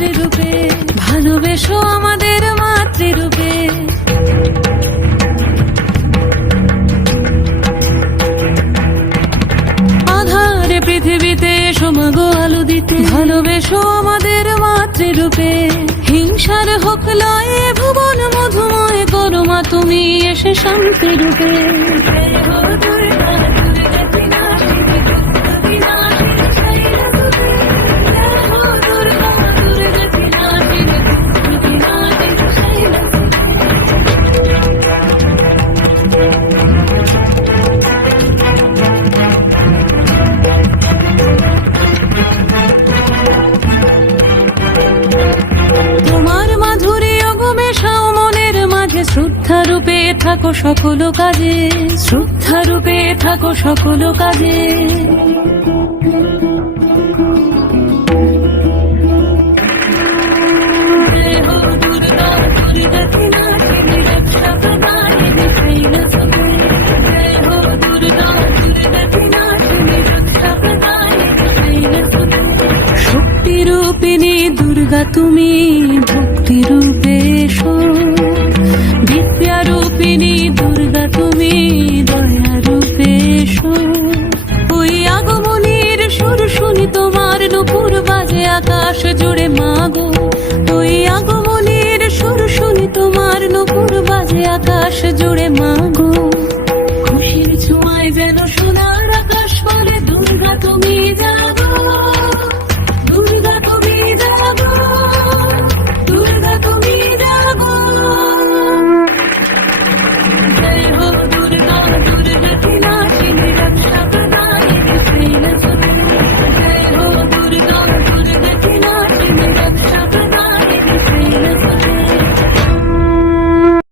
মাতৃরূপে, ভালোবেসো আমাদের মাতৃরূপে। আধারে পৃথিবীতে এসো মাগো আলো দিতে, ভালোবেসো আমাদের মাতৃরূপে। হিংসার হোক লয়ে ভুবন মধুময় করো মা তুমি এসে শান্তিরূপে। শ্রদ্ধারূপে থাকো সকল কাজে, শ্রদ্ধারূপে থাকো সকল কাজে। শক্তিরূপিণী দুর্গা তুমি ভক্তিরূপে এসো, বিদ্যারূপিণী দুর্গা তুমি দয়ারূপে এসো। ওই আগমনীর সুর শুনি তোমার নুপুর বাজে আকাশ জুড়ে মাগো, ওই আগমনীর সুর শুনি তোমার নুপুর বাজে আকাশ জুড়ে মা।